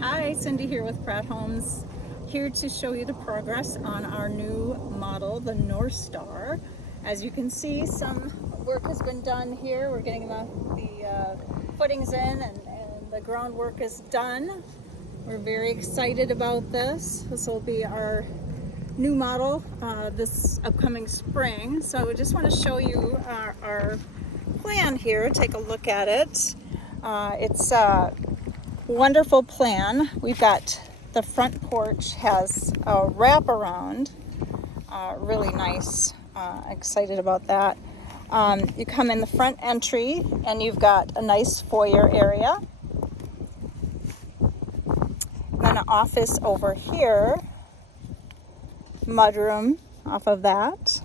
Hi, Cindy here with Pratt Homes, here to show you the progress on our new model, the North Star. As you can see, some work has been done here. We're getting the footings in and the groundwork is done. We're very excited about this. This will be our new model this upcoming spring. So we just want to show you our plan here. Take a look at it. It's wonderful plan. We've got the front porch has a wraparound, really nice. Excited about that. You come in the front entry and you've got a nice foyer area. Then an office over here, mudroom off of that.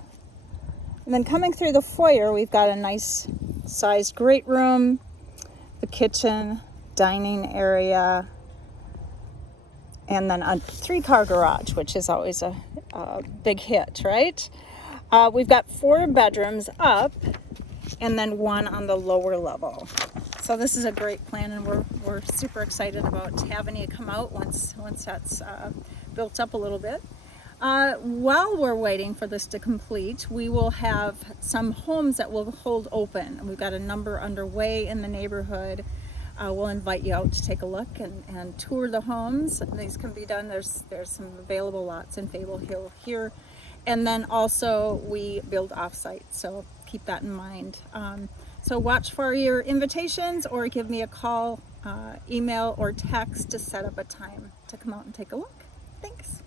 And then coming through the foyer, we've got a nice sized great room, the kitchen, dining area, and then a 3-car garage, which is always a big hit, right? We've got 4 bedrooms up and then 1 on the lower level. So this is a great plan, and we're super excited about having you come out once that's built up a little bit. While we're waiting for this to complete, we will have some homes that will hold open. We've got a number underway in the neighborhood. We'll invite you out to take a look and tour the homes. These can be done. There's some available lots in Fable Hill here. And then also we build off-site, so keep that in mind. So watch for your invitations or give me a call, email, or text to set up a time to come out and take a look. Thanks.